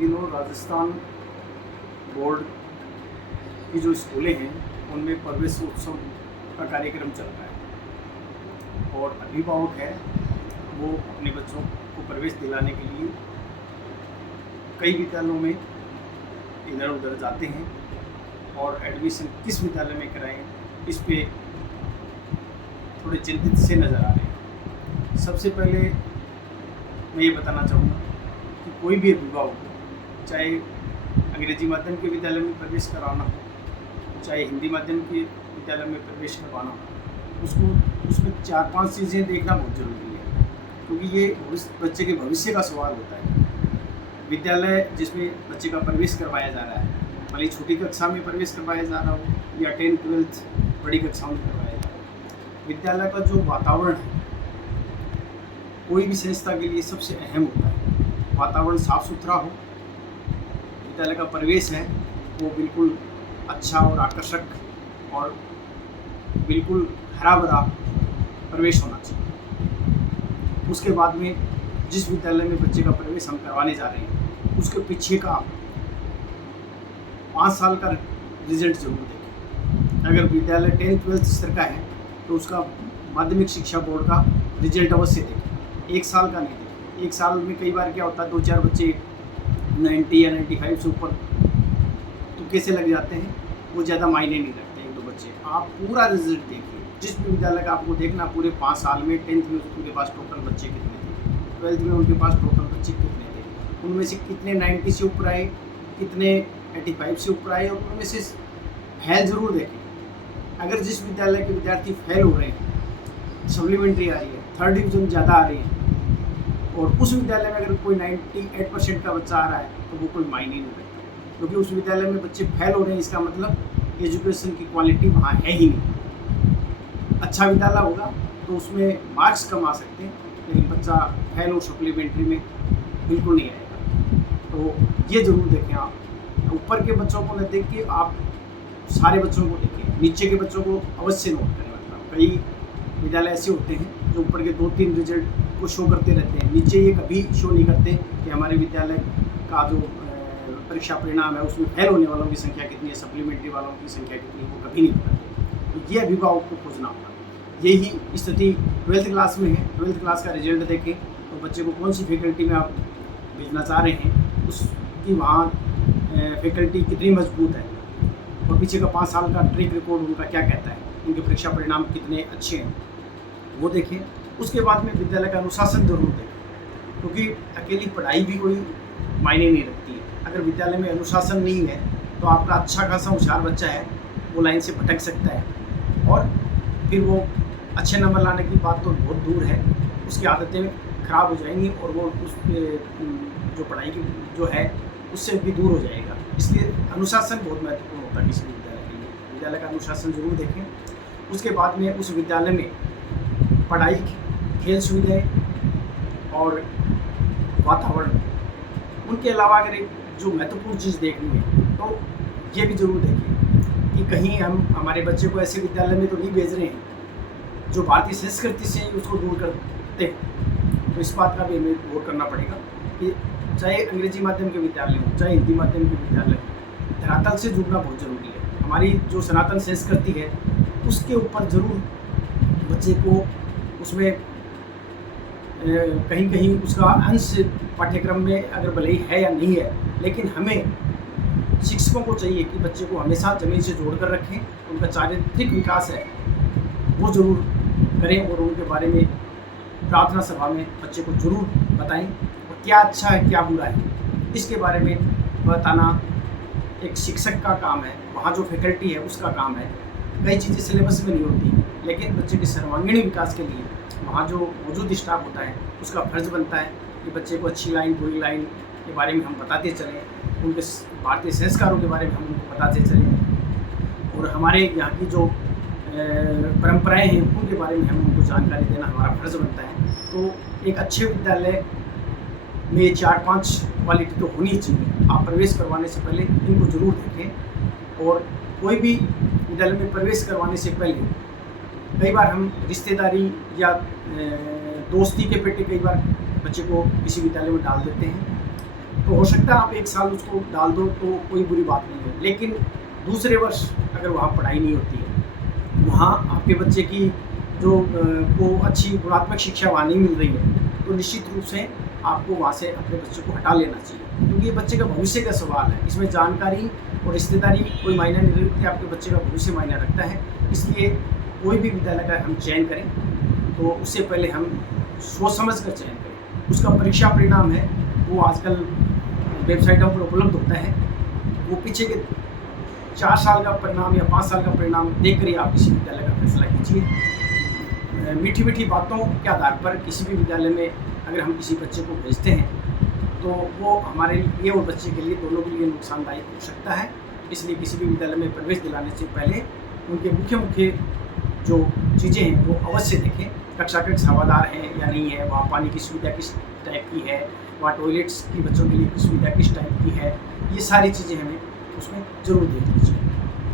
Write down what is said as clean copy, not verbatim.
दिनों राजस्थान बोर्ड की जो स्कूलें हैं उनमें प्रवेश उत्सव का कार्यक्रम चल रहा है और अभिभावक है वो अपने बच्चों को प्रवेश दिलाने के लिए कई विद्यालयों में इधर उधर जाते हैं और एडमिशन किस विद्यालय में कराएं इस पे थोड़े चिंतित से नज़र आ रहे हैं। सबसे पहले मैं ये बताना चाहूँगा कि कोई भी अभिभावक, चाहे अंग्रेजी माध्यम के विद्यालय में प्रवेश कराना हो, चाहे हिंदी माध्यम के विद्यालय में प्रवेश करवाना हो, उसमें 4-5 चीज़ें देखना बहुत ज़रूरी है, क्योंकि ये बच्चे के भविष्य का सवाल होता है। विद्यालय जिसमें बच्चे का प्रवेश करवाया जा रहा है, भले छोटी कक्षा में प्रवेश करवाया जा रहा हो या 10th 12th बड़ी कक्षाओं में करवाया जा रहा हो, विद्यालय का जो वातावरण है कोई भी संस्था के लिए सबसे अहम होता है। वातावरण साफ सुथरा हो, विद्यालय का परिवेश है वो बिल्कुल अच्छा और आकर्षक और बिल्कुल हरा भरा प्रवेश होना चाहिए। उसके बाद में जिस विद्यालय में बच्चे का प्रवेश हम करवाने जा रहे हैं उसके पीछे का 5 साल का रिजल्ट जरूर देखें। अगर विद्यालय 10th 12th स्तर का है तो उसका माध्यमिक शिक्षा बोर्ड का रिजल्ट अवश्य देखें, 1 साल का नहीं देखें। 1 साल में कई बार क्या होता है 2-4 बच्चे 90 या 95 से ऊपर तो कैसे लग जाते हैं, वो ज़्यादा मायने नहीं रखते 1-2 बच्चे। आप पूरा रिजल्ट देखिए, जिस भी विद्यालय का आपको देखना पूरे 5 साल में 10th में उनके पास टोटल बच्चे कितने थे, 12th में उनके पास टोटल बच्चे कितने थे, उनमें से कितने 90 से ऊपर आए, कितने 85 से ऊपर आए, और उनमें से फेल ज़रूर देखें। अगर जिस विद्यालय के विद्यार्थी फेल हो रहे हैं, सप्लीमेंट्री आ रही है, 3rd डिवीज़न ज़्यादा आ रही है, और उस विद्यालय में अगर कोई 98% का बच्चा आ रहा है तो वो कोई मायने नहीं रखता, क्योंकि उस विद्यालय में बच्चे फेल हो रहे हैं इसका मतलब एजुकेशन की क्वालिटी वहाँ है ही नहीं। अच्छा विद्यालय होगा तो उसमें मार्क्स कम आ सकते हैं, लेकिन बच्चा फेल हो सप्लीमेंट्री में बिल्कुल नहीं आएगा। तो ये ज़रूर देखें आप, ऊपर के बच्चों को न देख के आप सारे बच्चों को देखें, नीचे के बच्चों को अवश्य नोट करें। मतलब कई विद्यालय ऐसे होते हैं जो ऊपर के 2-3 रिजल्ट को शो करते रहते हैं, नीचे ये कभी शो नहीं करते कि हमारे विद्यालय का जो परीक्षा परिणाम है उसमें फेल होने वालों की संख्या कितनी है, सप्लीमेंट्री वालों की संख्या कितनी है, वो कभी नहीं बताते। तो ये अभिभावक को खोजना होगा। यही स्थिति 12th क्लास में है। 12th क्लास का रिजल्ट देखें तो बच्चे को कौन सी फैकल्टी में आप भेजना चाह रहे हैं, उसकी वहाँ फैकल्टी कितनी मजबूत है, और पीछे का 5 साल का ट्रैक रिकॉर्ड उनका क्या कहता है, उनके परीक्षा परिणाम कितने अच्छे हैं वो देखें। उसके बाद में विद्यालय का अनुशासन जरूर देखें, क्योंकि अकेली पढ़ाई भी कोई मायने नहीं रखती है। अगर विद्यालय में अनुशासन नहीं है तो आपका अच्छा खासा होशियार बच्चा है वो लाइन से भटक सकता है, और फिर वो अच्छे नंबर लाने की बात तो बहुत दूर है, उसकी आदतें खराब हो जाएंगी और वो उस जो पढ़ाई की जो है उससे भी दूर हो जाएगा। इसलिए अनुशासन बहुत महत्वपूर्ण होता है किसी भी विद्यालय के लिए। विद्यालय का अनुशासन जरूर देखें। उसके बाद में उस विद्यालय में पढ़ाई, खेल सुविधाएं और वातावरण, उनके अलावा अगर एक जो महत्वपूर्ण चीज़ देखनी है तो ये भी जरूर देखें कि कहीं हम हमारे बच्चे को ऐसे विद्यालय में तो नहीं भेज रहे हैं जो भारतीय संस्कृति से उसको दूर करते हैं। तो इस बात का भी हमें गौर करना पड़ेगा कि चाहे अंग्रेजी माध्यम के विद्यालय हो, चाहे हिंदी माध्यम के विद्यालय हो, धरातल से जुड़ना बहुत ज़रूरी है। हमारी जो सनातन संस्कृति है उसके ऊपर ज़रूर बच्चे को उसमें कहीं कहीं उसका अंश पाठ्यक्रम में अगर भले ही है या नहीं है, लेकिन हमें शिक्षकों को चाहिए कि बच्चे को हमेशा ज़मीन से जोड़ कर रखें, उनका चारित्रिक विकास है वो ज़रूर करें, और उनके बारे में प्रार्थना सभा में बच्चे को ज़रूर बताएं और क्या अच्छा है क्या बुरा है इसके बारे में बताना एक शिक्षक का काम है, वहाँ जो फैकल्टी है उसका काम है। कई चीज़ें सिलेबस में नहीं होती, लेकिन बच्चे के सर्वांगीण विकास के लिए वहाँ जो मौजूद स्टाफ होता है उसका फर्ज बनता है कि बच्चे को अच्छी लाइन बुरी लाइन के बारे में हम बताते चलें, उनके भारतीय संस्कारों के बारे में हम उनको बताते चलें, और हमारे यहाँ की जो परंपराएं हैं उनके बारे में हम उनको जानकारी देना हमारा फर्ज बनता है। तो एक अच्छे विद्यालय में 4-5 क्वालिटी तो होनी चाहिए। आप प्रवेश करवाने से पहले इनको ज़रूर देखें, और कोई भी विद्यालय में प्रवेश करवाने से पहले कई बार हम रिश्तेदारी या दोस्ती के पेटे कई बार बच्चे को किसी विद्यालय में डाल देते हैं। तो हो सकता है आप 1 साल उसको डाल दो तो कोई बुरी बात नहीं है, लेकिन दूसरे वर्ष अगर वहाँ पढ़ाई नहीं होती है, वहाँ आपके बच्चे की जो को अच्छी गुणात्मक शिक्षा वहाँ नहीं मिल रही है, तो निश्चित रूप से आपको वहाँ से अपने बच्चे को हटा लेना चाहिए, क्योंकि ये बच्चे का भविष्य का सवाल है। इसमें जानकारी और रिश्तेदारी कोई मायने नहीं रखती, आपके बच्चे का भविष्य मायने रखता है। इसलिए कोई भी विद्यालय का हम चयन करें तो उससे पहले हम सोच समझ कर चयन करें। उसका परीक्षा परिणाम है वो आजकल वेबसाइटों पर उपलब्ध होता है, वो पीछे के 4 साल का परिणाम या 5 साल का परिणाम देख कर ही आप किसी विद्यालय का फैसला कीजिए। मीठी मीठी बातों के आधार पर किसी भी विद्यालय में अगर हम किसी बच्चे को भेजते हैं तो वो हमारे लिए और बच्चे के लिए दोनों के लिए नुकसानदायक हो सकता है। इसलिए किसी भी विद्यालय में प्रवेश दिलाने से पहले उनके मुख्य जो चीज़ें हैं वो अवश्य देखें। कक्षा कक्ष हवादार है या नहीं है, वहाँ पानी की सुविधा किस टाइप की है, वहाँ टॉयलेट्स की बच्चों के लिए सुविधा किस टाइप की है, ये सारी चीज़ें हमें उसमें ज़रूर देखनी चाहिए।